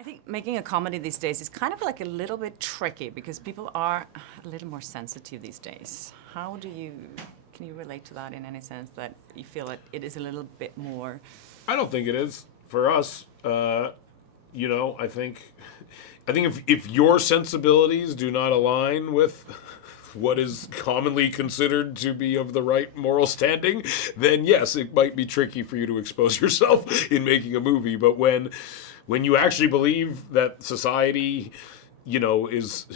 I think making a comedy these days is kind of like a little bit tricky because people are a little more sensitive these days. Can you relate to that in any sense that you feel that it is a little bit more? I don't think it is for us. I think if your sensibilities do not align with what is commonly considered to be of the right moral standing, then yes, it might be tricky for you to expose yourself in making a movie. But when you actually believe that society, is,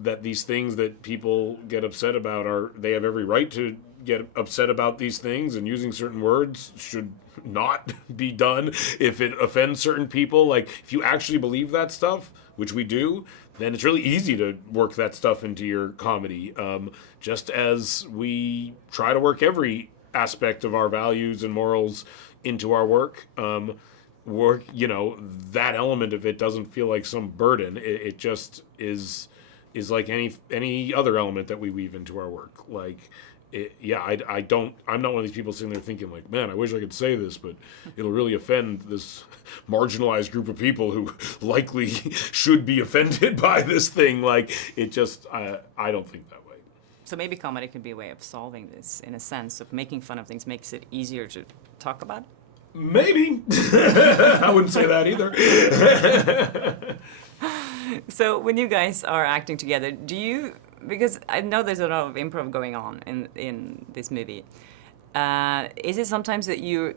that these things that people get upset about they have every right to get upset about these things, and using certain words should not be done if it offends certain people. Like, if you actually believe that stuff, which we do, then it's really easy to work that stuff into your comedy. Just as we try to work every aspect of our values and morals into our work, that element of it doesn't feel like some burden. It just is like any other element that we weave into our work. Like, I'm not one of these people sitting there thinking like, man, I wish I could say this, but it'll really offend this marginalized group of people who likely should be offended by this thing. Like, I don't think that way. So maybe comedy can be a way of solving this, in a sense of making fun of things makes it easier to talk about. Maybe. I wouldn't say that either. So when you guys are acting together, because I know there's a lot of improv going on in this movie, is it sometimes that you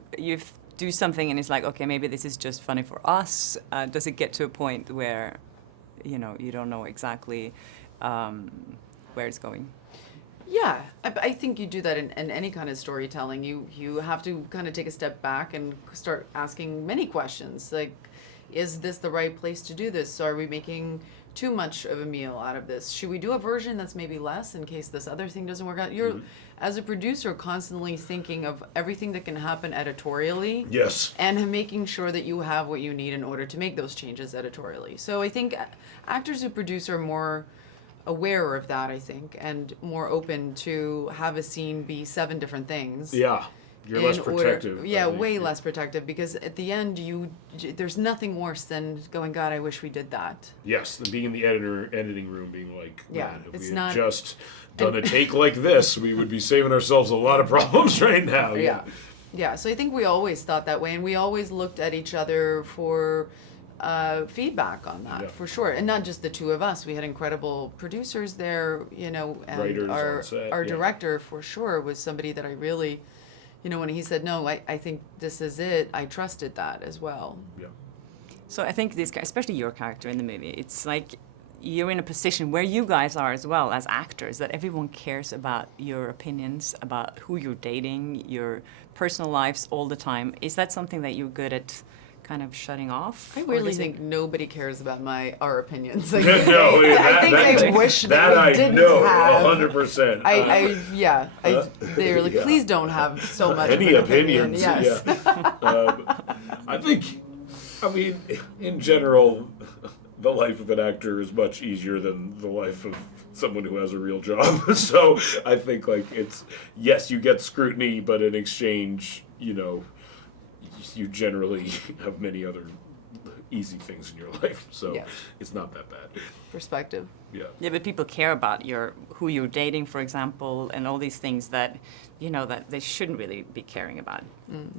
do something and it's like, okay, maybe this is just funny for us? Does it get to a point where, you don't know exactly where it's going? Yeah, I think you do that in any kind of storytelling. You have to kind of take a step back and start asking many questions. Like, is this the right place to do this? So are we making too much of a meal out of this? Should we do a version that's maybe less in case this other thing doesn't work out? You're, as a producer, constantly thinking of everything that can happen editorially. Yes. And making sure that you have what you need in order to make those changes editorially. So I think actors who produce are more aware of that, I think, and more open to have a scene be 7 different things. Yeah, you're less protective. Way less protective, because at the end, there's nothing worse than going, God, I wish we did that. Yes, and being in the editing room, being like, man, if we had just done a take like this, we would be saving ourselves a lot of problems right now. Yeah. So I think we always thought that way, and we always looked at each other for feedback on that, for sure. And not just the two of us. We had incredible producers there, and writers our on set, director, for sure, was somebody that I really, when he said, no, I think this is it, I trusted that as well. Yeah. So I think this guy, especially your character in the movie, it's like you're in a position where you guys are as well as actors, that everyone cares about your opinions, about who you're dating, your personal lives all the time. Is that something that you're good at kind of shutting off? I really think nobody cares about our opinions. I wish that we didn't have. 100%. They're like, please don't have so much any of an opinions. Opinion. Yes. I think, in general, the life of an actor is much easier than the life of someone who has a real job. So I think, yes, you get scrutiny, but in exchange, you generally have many other easy things in your life, so it's not that bad. Perspective. Yeah, but people care about who you're dating, for example, and all these things that that they shouldn't really be caring about.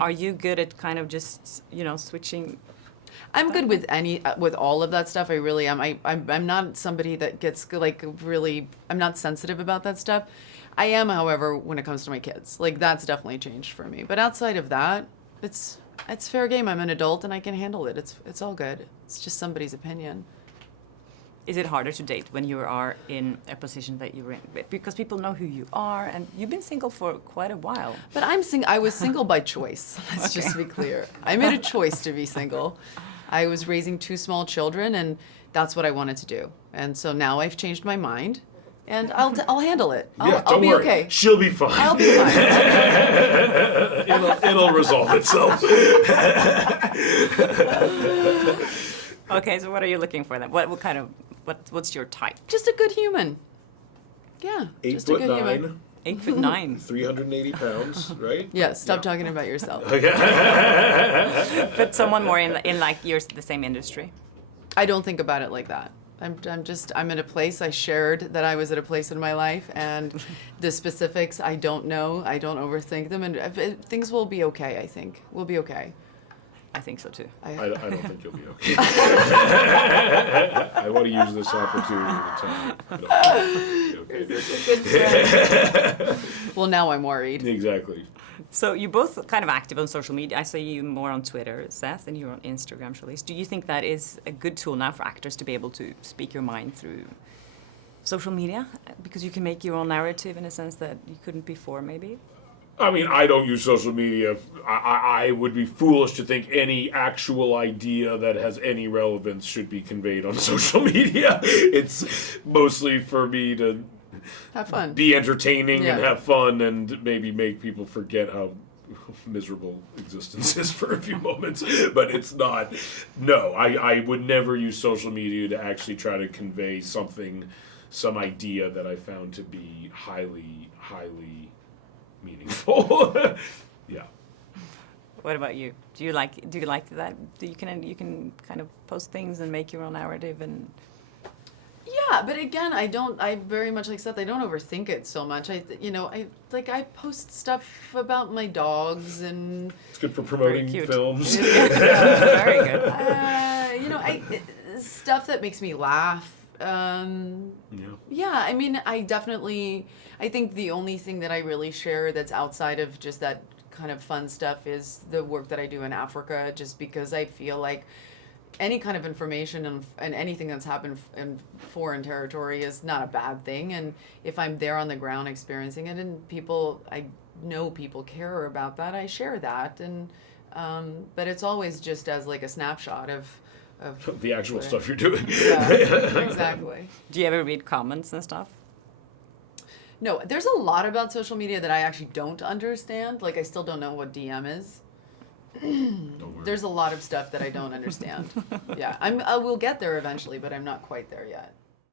Are you good at kind of just switching? I'm good with all of that stuff. I really am. I'm not somebody that gets I'm not sensitive about that stuff. I am, however, when it comes to my kids. That's definitely changed for me. But outside of that, it's fair game. I'm an adult and I can handle it. It's all good. It's just somebody's opinion. Is it harder to date when you are in a position that you're in? Because people know who you are, and you've been single for quite a while. But I was single by choice. Let's just be clear. I made a choice to be single. I was raising 2 small children, and that's what I wanted to do. And so now I've changed my mind. And I'll handle it. I'll be okay. She'll be fine. I'll be fine. It'll resolve itself. Okay, so what are you looking for then? What's your type? Just a good human. Yeah, 8'9". 8'9". 380 pounds, right? Yeah, stop talking about yourself. But someone more in the same industry. I don't think about it like that. I'm at a place. I shared that I was at a place in my life, and the specifics I don't know. I don't overthink them, and things will be okay. I think we'll be okay. I think so too. I don't think you'll be okay. I want to use this opportunity to tell you I don't think you'll be okay. Well, now I'm worried. Exactly. So you're both kind of active on social media. I see you more on Twitter, Seth, and you're on Instagram, Charlize. Do you think that is a good tool now for actors to be able to speak your mind through social media? Because you can make your own narrative in a sense that you couldn't before, maybe? I mean, I don't use social media. I would be foolish to think any actual idea that has any relevance should be conveyed on social media. It's mostly for me to Have fun. be entertaining and Yeah. have fun and maybe make people forget how miserable existence is for a few moments. But it's not. No, I would never use social media to actually try to convey some idea that I found to be highly meaningful. Yeah. Mm-hmm. What about you? Do you like that? You can kind of post things and make your own narrative and. Yeah, but again, I very much like Seth, I don't overthink it so much. I post stuff about my dogs and, It's good for promoting cute. films. Yeah, very good. stuff that makes me laugh. Yeah. Yeah, I mean, I think the only thing that I really share that's outside of just that kind of fun stuff is the work that I do in Africa, just because I feel like any kind of information and anything that's happened in foreign territory is not a bad thing. And if I'm there on the ground experiencing it and I know people care about that, I share that. And but it's always just as like a snapshot of The actual stuff you're doing. Yeah, exactly. Do you ever read comments and stuff? No, there's a lot about social media that I actually don't understand. Like, I still don't know what DM is. Don't worry. There's a lot of stuff that I don't understand. Yeah, I will get there eventually, but I'm not quite there yet.